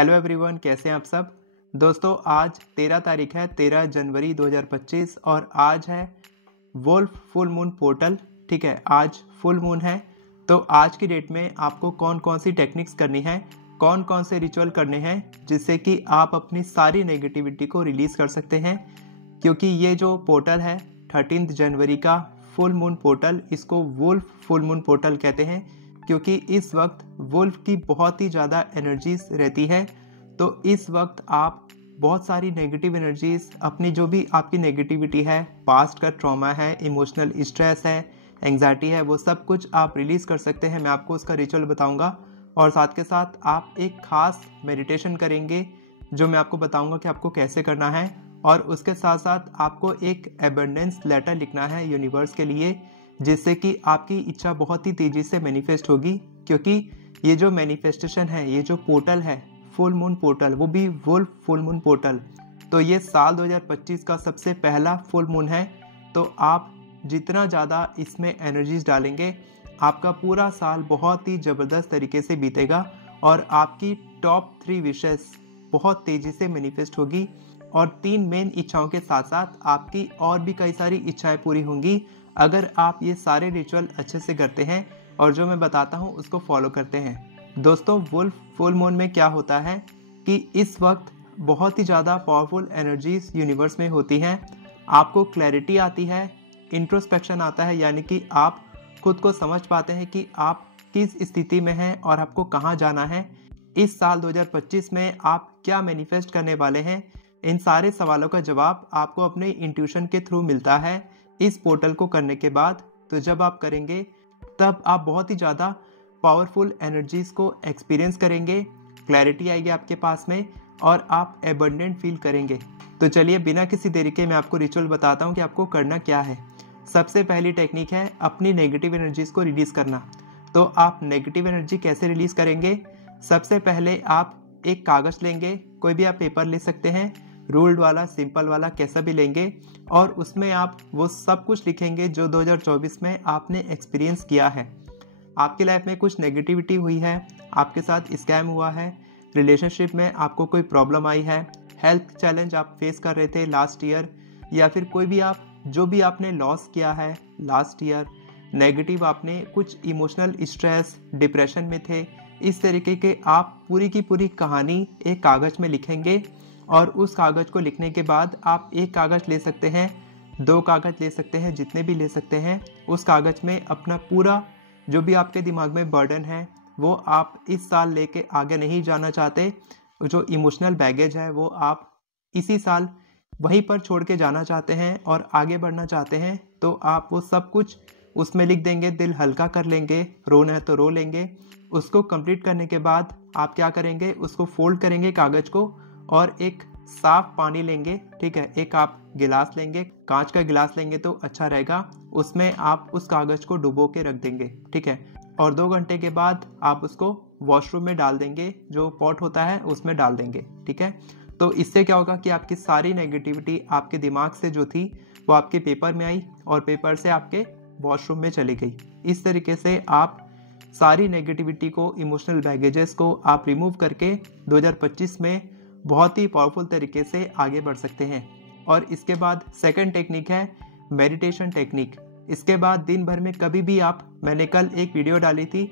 Hello everyone, कैसे हैं आप सब। दोस्तों आज 13 तारीख है, 13 जनवरी 2025 और आज है वोल्फ फुल मून पोर्टल। ठीक है, आज फुल मून है। तो आज की डेट में आपको कौन कौन सी टेक्निक्स करनी है, कौन कौन से रिचुअल करने हैं जिससे कि आप अपनी सारी नेगेटिविटी को रिलीज़ कर सकते हैं। क्योंकि ये जो पोर्टल है 13 जनवरी का फुल मून पोर्टल, इसको वुल्फ फुल मून पोर्टल कहते हैं क्योंकि इस वक्त वुल्फ की बहुत ही ज़्यादा एनर्जीज रहती है। तो इस वक्त आप बहुत सारी नेगेटिव एनर्जीज, अपनी जो भी आपकी नेगेटिविटी है, पास्ट का ट्रॉमा है, इमोशनल स्ट्रेस है, एंग्जाइटी है, वो सब कुछ आप रिलीज़ कर सकते हैं। मैं आपको उसका रिचुअल बताऊंगा और साथ के साथ आप एक खास मेडिटेशन करेंगे जो मैं आपको बताऊंगा कि आपको कैसे करना है। और उसके साथ साथ आपको एक एबंडेंस लेटर लिखना है यूनिवर्स के लिए, जिससे कि आपकी इच्छा बहुत ही तेज़ी से मैनिफेस्ट होगी। क्योंकि ये जो मैनिफेस्टेशन है, ये जो पोर्टल है फुल मून पोर्टल, वो भी वुल्फ फुल मून पोर्टल, तो ये साल 2025 का सबसे पहला फुल मून है। तो आप जितना ज़्यादा इसमें एनर्जीज डालेंगे, आपका पूरा साल बहुत ही ज़बरदस्त तरीके से बीतेगा और आपकी टॉप 3 विशेस बहुत तेज़ी से मैनिफेस्ट होगी। और 3 मेन इच्छाओं के साथ साथ आपकी और भी कई सारी इच्छाएं पूरी होंगी अगर आप ये सारे रिचुअल अच्छे से करते हैं और जो मैं बताता हूँ उसको फॉलो करते हैं। दोस्तों वुल्फ फुल मून में क्या होता है कि इस वक्त बहुत ही ज़्यादा पावरफुल एनर्जीज यूनिवर्स में होती हैं। आपको क्लैरिटी आती है, इंट्रोस्पेक्शन आता है, यानी कि आप खुद को समझ पाते हैं कि आप किस स्थिति में हैं और आपको कहाँ जाना है। इस साल 2025 में आप क्या मैनिफेस्ट करने वाले हैं, इन सारे सवालों का जवाब आपको अपने इंट्यूशन के थ्रू मिलता है इस पोर्टल को करने के बाद। तो जब आप करेंगे तब आप बहुत ही ज़्यादा पावरफुल एनर्जीज़ को एक्सपीरियंस करेंगे, क्लैरिटी आएगी आपके पास में और आप एबंडेंट फील करेंगे। तो चलिए बिना किसी देरी के मैं आपको रिचुअल बताता हूँ कि आपको करना क्या है। सबसे पहली टेक्निक है अपनी नेगेटिव एनर्जीज़ को रिलीज़ करना। तो आप नेगेटिव एनर्जी कैसे रिलीज़ करेंगे? सबसे पहले आप एक कागज़ लेंगे, कोई भी आप पेपर ले सकते हैं, रूल्ड वाला, सिंपल वाला, कैसा भी लेंगे, और उसमें आप वो सब कुछ लिखेंगे जो 2024 में आपने एक्सपीरियंस किया है। आपकी लाइफ में कुछ नेगेटिविटी हुई है, आपके साथ स्कैम हुआ है, रिलेशनशिप में आपको कोई प्रॉब्लम आई है, हेल्थ चैलेंज आप फेस कर रहे थे लास्ट ईयर, या फिर कोई भी आप जो भी आपने लॉस किया है लास्ट ईयर, नेगेटिव आपने कुछ इमोशनल स्ट्रेस, डिप्रेशन में थे, इस तरीके के आप पूरी की पूरी कहानी एक कागज़ में लिखेंगे। और उस कागज़ को लिखने के बाद आप एक कागज़ ले सकते हैं, 2 कागज़ ले सकते हैं, जितने भी ले सकते हैं। उस कागज़ में अपना पूरा जो भी आपके दिमाग में बर्डन है वो आप इस साल लेके आगे नहीं जाना चाहते, जो इमोशनल बैगेज है वो आप इसी साल वहीं पर छोड़ के जाना चाहते हैं और आगे बढ़ना चाहते हैं, तो आप वो सब कुछ उसमें लिख देंगे, दिल हल्का कर लेंगे, रोना है तो रो लेंगे। उसको कंप्लीट करने के बाद आप क्या करेंगे, उसको फोल्ड करेंगे कागज़ को और एक साफ पानी लेंगे। ठीक है, एक आप गिलास लेंगे, कांच का गिलास लेंगे तो अच्छा रहेगा, उसमें आप उस कागज़ को डुबो के रख देंगे। ठीक है, और 2 घंटे के बाद आप उसको वॉशरूम में डाल देंगे, जो पॉट होता है उसमें डाल देंगे। ठीक है, तो इससे क्या होगा कि आपकी सारी नेगेटिविटी आपके दिमाग से जो थी वो आपके पेपर में आई और पेपर से आपके वॉशरूम में चली गई। इस तरीके से आप सारी नेगेटिविटी को, इमोशनल बैगेजेस को आप रिमूव करके 2025 में बहुत ही पावरफुल तरीके से आगे बढ़ सकते हैं। और इसके बाद सेकंड टेक्निक है मेडिटेशन टेक्निक। इसके बाद दिन भर में कभी भी आप, मैंने कल एक वीडियो डाली थी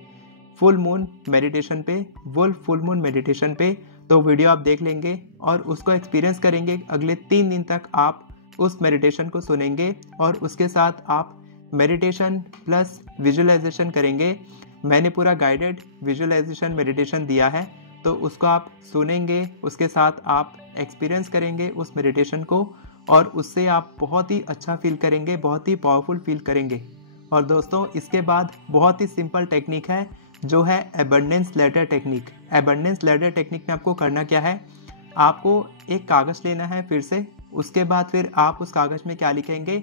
फुल मून मेडिटेशन पे, वुल्फ फुल मून मेडिटेशन पे, तो वीडियो आप देख लेंगे और उसको एक्सपीरियंस करेंगे। अगले 3 दिन तक आप उस मेडिटेशन को सुनेंगे और उसके साथ आप मेडिटेशन प्लस विजुअलाइजेशन करेंगे। मैंने पूरा गाइडेड विजुअलाइजेशन मेडिटेशन दिया है, तो उसको आप सुनेंगे, उसके साथ आप एक्सपीरियंस करेंगे उस मेडिटेशन को और उससे आप बहुत ही अच्छा फील करेंगे, बहुत ही पावरफुल फील करेंगे। और दोस्तों इसके बाद बहुत ही सिंपल टेक्निक है जो है abundance letter technique. Abundance letter technique में आपको करना क्या है, आपको एक कागज़ लेना है फिर से, उसके बाद फिर आप उस कागज़ में क्या लिखेंगे,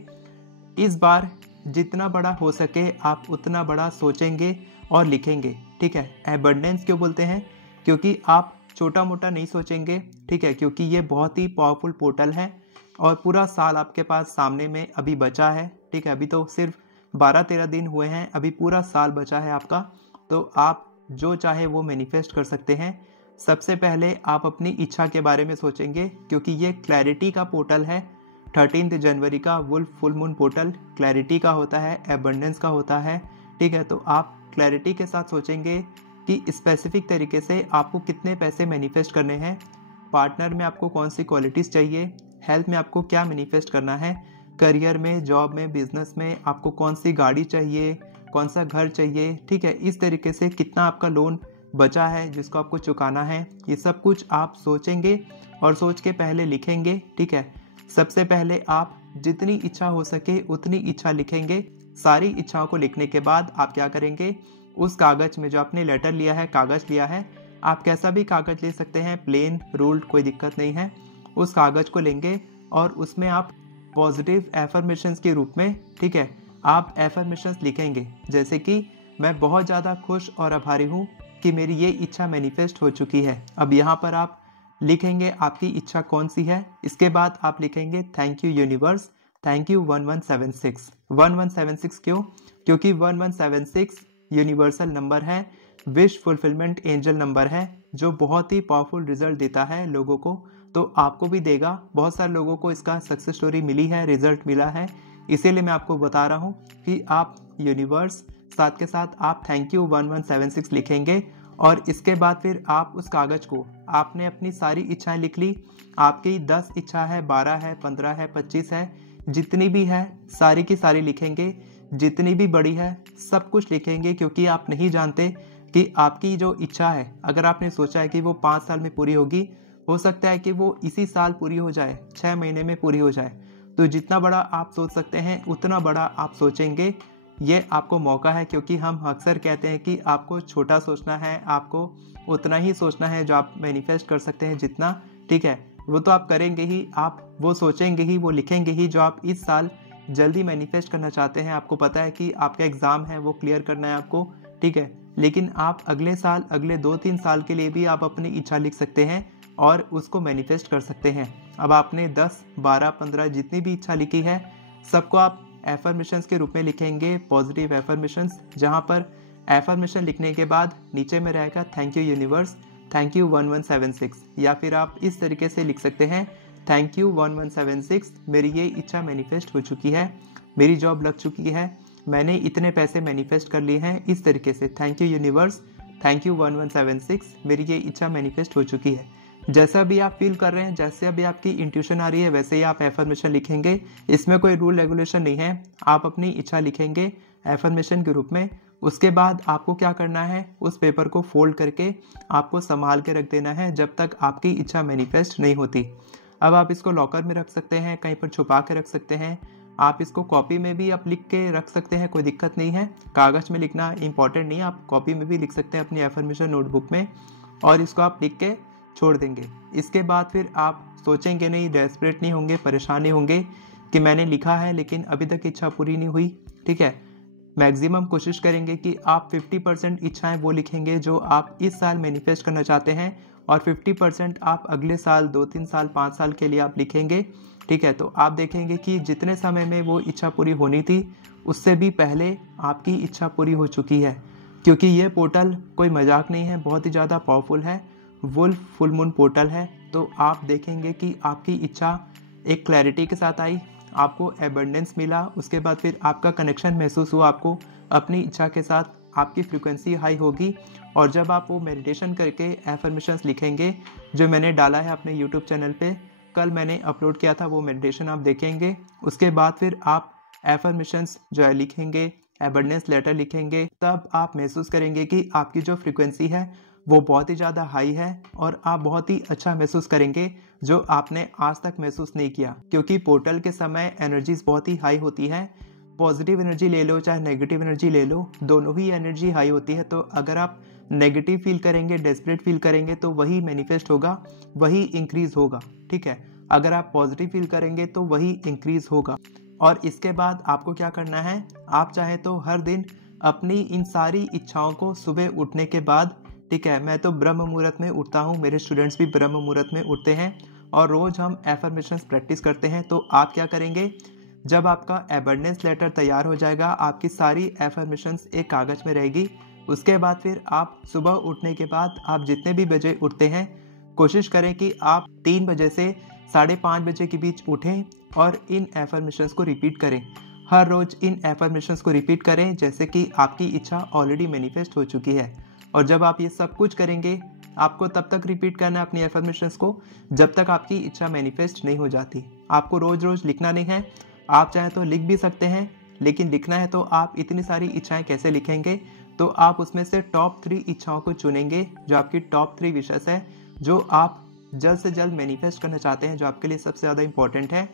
इस बार जितना बड़ा हो सके आप उतना बड़ा सोचेंगे और लिखेंगे। ठीक है, एबंडेंस क्यों बोलते हैं, क्योंकि आप छोटा मोटा नहीं सोचेंगे। ठीक है, क्योंकि ये बहुत ही पावरफुल पोर्टल है और पूरा साल आपके पास सामने में अभी बचा है। ठीक है, अभी तो सिर्फ 12-13 दिन हुए हैं, अभी पूरा साल बचा है आपका। तो आप जो चाहे वो मैनिफेस्ट कर सकते हैं। सबसे पहले आप अपनी इच्छा के बारे में सोचेंगे, क्योंकि ये क्लैरिटी का पोर्टल है। 13 जनवरी का wolf full moon portal clarity का होता है, एबंडेंस का होता है। ठीक है, तो आप क्लैरिटी के साथ सोचेंगे कि स्पेसिफिक तरीके से आपको कितने पैसे मैनिफेस्ट करने हैं, पार्टनर में आपको कौन सी क्वालिटीज़ चाहिए, हेल्थ में आपको क्या मैनिफेस्ट करना है, करियर में, जॉब में, बिजनेस में आपको कौन सी गाड़ी चाहिए, कौन सा घर चाहिए। ठीक है, इस तरीके से कितना आपका लोन बचा है जिसको आपको चुकाना है, ये सब कुछ आप सोचेंगे और सोच के पहले लिखेंगे। ठीक है, सबसे पहले आप जितनी इच्छा हो सके उतनी इच्छा लिखेंगे। सारी इच्छाओं को लिखने के बाद आप क्या करेंगे, उस कागज़ में जो आपने लेटर लिया है, कागज़ लिया है, आप कैसा भी कागज़ ले सकते हैं, प्लेन, रूल्ड, कोई दिक्कत नहीं है। उस कागज़ को लेंगे और उसमें आप पॉजिटिव एफर्मेशंस के रूप में, ठीक है, आप एफर्मेशंस लिखेंगे, जैसे कि मैं बहुत ज़्यादा खुश और आभारी हूँ कि मेरी ये इच्छा मैनिफेस्ट हो चुकी है। अब यहाँ पर आप लिखेंगे आपकी इच्छा कौन सी है। इसके बाद आप लिखेंगे thank you universe, thank you 1176। 1176 क्यों? क्योंकि 1176 यूनिवर्सल नंबर है, विश फुलफिलमेंट एंजल नंबर है, जो बहुत ही पावरफुल रिजल्ट देता है लोगों को। तो आपको भी देगा। बहुत सारे लोगों को इसका सक्सेस स्टोरी मिली है, रिजल्ट मिला है, इसीलिए मैं आपको बता रहा हूँ कि आप यूनिवर्स साथ के साथ आप थैंक यू 1176 लिखेंगे। और इसके बाद फिर आप उस कागज़ को, आपने अपनी सारी इच्छाएं लिख ली, आपकी 10 इच्छा है, 12 है, 15 है, 25 है, जितनी भी है सारी की सारी लिखेंगे, जितनी भी बड़ी है सब कुछ लिखेंगे, क्योंकि आप नहीं जानते कि आपकी जो इच्छा है, अगर आपने सोचा है कि वो 5 साल में पूरी होगी, हो सकता है कि वो इसी साल पूरी हो जाए, 6 महीने में पूरी हो जाए। तो जितना बड़ा आप सोच सकते हैं उतना बड़ा आप सोचेंगे, ये आपको मौका है। क्योंकि हम अक्सर कहते हैं कि आपको छोटा सोचना है, आपको उतना ही सोचना है जो आप मैनिफेस्ट कर सकते हैं जितना, ठीक है, वो तो आप करेंगे ही, आप वो सोचेंगे ही, वो लिखेंगे ही जो आप इस साल जल्दी मैनिफेस्ट करना चाहते हैं। आपको पता है कि आपका एग्ज़ाम है, वो क्लियर करना है आपको, ठीक है, लेकिन आप अगले साल, अगले 2-3 साल के लिए भी आप अपनी इच्छा लिख सकते हैं और उसको मैनिफेस्ट कर सकते हैं। अब आपने 10, 12, 15 जितनी भी इच्छा लिखी है, सबको आप एफर्मेशंस के रूप में लिखेंगे, पॉजिटिव एफर्मेशंस, जहाँ पर एफर्मेशन लिखने के बाद नीचे में रहेगा thank you universe, thank you 1176, या फिर आप इस तरीके से लिख सकते हैं थैंक यू 1176, मेरी ये इच्छा मैनिफेस्ट हो चुकी है, मेरी जॉब लग चुकी है, मैंने इतने पैसे मैनिफेस्ट कर लिए हैं। इस तरीके से thank you universe, thank you 1176, मेरी ये इच्छा मैनिफेस्ट हो चुकी है। जैसा भी आप फील कर रहे हैं, जैसे अभी आपकी इंट्यूशन आ रही है, वैसे ही आप एफर्मेशन लिखेंगे। इसमें कोई रूल रेगुलेशन नहीं है, आप अपनी इच्छा लिखेंगे एफर्मेशन के रूप में। उसके बाद आपको क्या करना है, उस पेपर को फोल्ड करके आपको संभाल के रख देना है जब तक आपकी इच्छा मैनिफेस्ट नहीं होती। अब आप इसको लॉकर में रख सकते हैं, कहीं पर छुपा के रख सकते हैं, आप इसको कॉपी में भी आप लिख के रख सकते हैं, कोई दिक्कत नहीं है। कागज़ में लिखना इंपॉर्टेंट नहीं है, आप कॉपी में भी लिख सकते हैं अपनी एफर्मेशन नोटबुक में, और इसको आप लिख के छोड़ देंगे। इसके बाद फिर आप सोचेंगे नहीं, डेस्परेट नहीं होंगे, परेशान नहीं होंगे कि मैंने लिखा है लेकिन अभी तक इच्छा पूरी नहीं हुई। ठीक है, मैक्सिमम कोशिश करेंगे कि आप 50% इच्छाएं वो लिखेंगे जो आप इस साल मैनिफेस्ट करना चाहते हैं, और 50% आप अगले साल, 2-3 साल, 5 साल के लिए आप लिखेंगे। ठीक है, तो आप देखेंगे कि जितने समय में वो इच्छा पूरी होनी थी, उससे भी पहले आपकी इच्छा पूरी हो चुकी है। क्योंकि ये पोर्टल कोई मजाक नहीं है, बहुत ही ज़्यादा पावरफुल है, वुल्फ फुल मून पोर्टल है। तो आप देखेंगे कि आपकी इच्छा एक क्लैरिटी के साथ आई, आपको एबंडेंस मिला, उसके बाद फिर आपका कनेक्शन महसूस हुआ, आपको अपनी इच्छा के साथ आपकी फ्रीक्वेंसी हाई होगी। और जब आप वो मेडिटेशन करके एफर्मेशंस लिखेंगे, जो मैंने डाला है अपने यूट्यूब चैनल पे, कल मैंने अपलोड किया था, वो मेडिटेशन आप देखेंगे। उसके बाद फिर आप एफर्मेशंस जो है लिखेंगे, एबंडेंस लेटर लिखेंगे, तब आप महसूस करेंगे कि आपकी जो फ्रीक्वेंसी है वो बहुत ही ज़्यादा हाई है, और आप बहुत ही अच्छा महसूस करेंगे जो आपने आज तक महसूस नहीं किया। क्योंकि पोर्टल के समय एनर्जीज बहुत ही हाई होती हैं, पॉजिटिव एनर्जी ले लो चाहे नेगेटिव एनर्जी ले लो, दोनों ही एनर्जी हाई होती है। तो अगर आप नेगेटिव फील करेंगे, डेस्परेट फील करेंगे, तो वही मैनिफेस्ट होगा, वही इंक्रीज होगा। ठीक है, अगर आप पॉजिटिव फील करेंगे तो वही इंक्रीज होगा। और इसके बाद आपको क्या करना है, आप चाहे तो हर दिन अपनी इन सारी इच्छाओं को सुबह उठने के बाद, ठीक है, मैं तो ब्रह्म मुहूर्त में उठता हूँ, मेरे स्टूडेंट्स भी ब्रह्म मुहूर्त में उठते हैं, और रोज़ हम एफर्मेशंस प्रैक्टिस करते हैं। तो आप क्या करेंगे, जब आपका एबंडेंस लेटर तैयार हो जाएगा, आपकी सारी एफर्मेशंस एक कागज़ में रहेगी, उसके बाद फिर आप सुबह उठने के बाद आप जितने भी बजे उठते हैं कोशिश करें कि आप 3 बजे से 5:30 बजे के बीच उठें और इन एफर्मेशंस को रिपीट करें। हर रोज इन एफर्मेशंस को रिपीट करें जैसे कि आपकी इच्छा ऑलरेडी मैनिफेस्ट हो चुकी है। और जब आप ये सब कुछ करेंगे आपको तब तक रिपीट करना है अपनी एफर्मेशंस को जब तक आपकी इच्छा मैनिफेस्ट नहीं हो जाती। आपको रोज रोज लिखना नहीं है, आप चाहे तो लिख भी सकते हैं, लेकिन लिखना है तो आप इतनी सारी इच्छाएं कैसे लिखेंगे, तो आप उसमें से टॉप 3 इच्छाओं को चुनेंगे जो आपकी टॉप 3 विशेस है, जो आप जल्द से जल्द मैनिफेस्ट करना चाहते हैं, जो आपके लिए सबसे ज़्यादा इंपॉर्टेंट है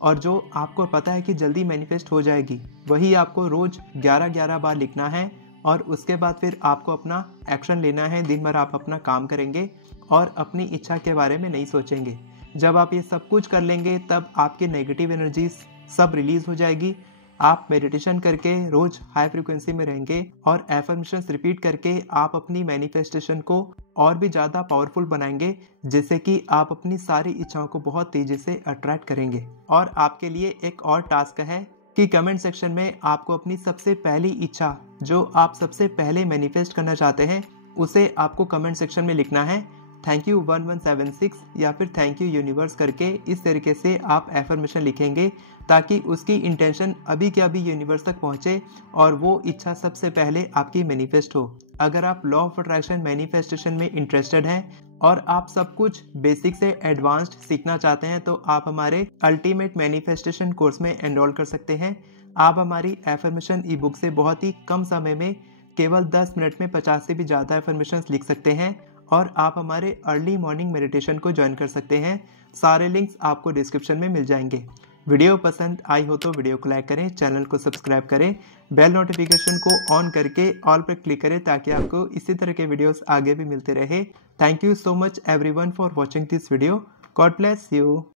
और जो आपको पता है कि जल्दी मैनिफेस्ट हो जाएगी। वही आपको रोज 11-11 बार लिखना है और उसके बाद फिर आपको अपना एक्शन लेना है। दिन भर आप अपना काम करेंगे और अपनी इच्छा के बारे में नहीं सोचेंगे। जब आप ये सब कुछ कर लेंगे तब आपकी नेगेटिव एनर्जीज सब रिलीज हो जाएगी। आप मेडिटेशन करके रोज हाई फ्रीक्वेंसी में रहेंगे और एफर्मेशंस रिपीट करके आप अपनी मैनिफेस्टेशन को और भी ज़्यादा पावरफुल बनाएंगे, जिससे कि आप अपनी सारी इच्छाओं को बहुत तेज़ी से अट्रैक्ट करेंगे। और आपके लिए एक और टास्क है कि कमेंट सेक्शन में आपको अपनी सबसे पहली इच्छा जो आप सबसे पहले मैनिफेस्ट करना चाहते हैं उसे आपको कमेंट सेक्शन में लिखना है। थैंक यू 1176 या फिर थैंक यू यूनिवर्स करके इस तरीके से आप एफर्मेशन लिखेंगे ताकि उसकी इंटेंशन अभी के अभी यूनिवर्स तक पहुंचे और वो इच्छा सबसे पहले आपकी मैनिफेस्ट हो। अगर आप लॉ ऑफ अट्रैक्शन मैनिफेस्टेशन में इंटरेस्टेड हैं और आप सब कुछ बेसिक से एडवांस्ड सीखना चाहते हैं तो आप हमारे अल्टीमेट मैनिफेस्टेशन कोर्स में एनरोल कर सकते हैं। आप हमारी एफर्मेशन ई बुक से बहुत ही कम समय में केवल 10 मिनट में 50 से भी ज़्यादा एफर्मेशंस लिख सकते हैं और आप हमारे अर्ली मॉर्निंग मेडिटेशन को ज्वाइन कर सकते हैं। सारे लिंक्स आपको डिस्क्रिप्शन में मिल जाएंगे। वीडियो पसंद आई हो तो वीडियो को लाइक करें, चैनल को सब्सक्राइब करें, बेल नोटिफिकेशन को ऑन करके ऑल पर क्लिक करें ताकि आपको इसी तरह के वीडियोस आगे भी मिलते रहे। Thank you so much everyone for watching this video. God bless you.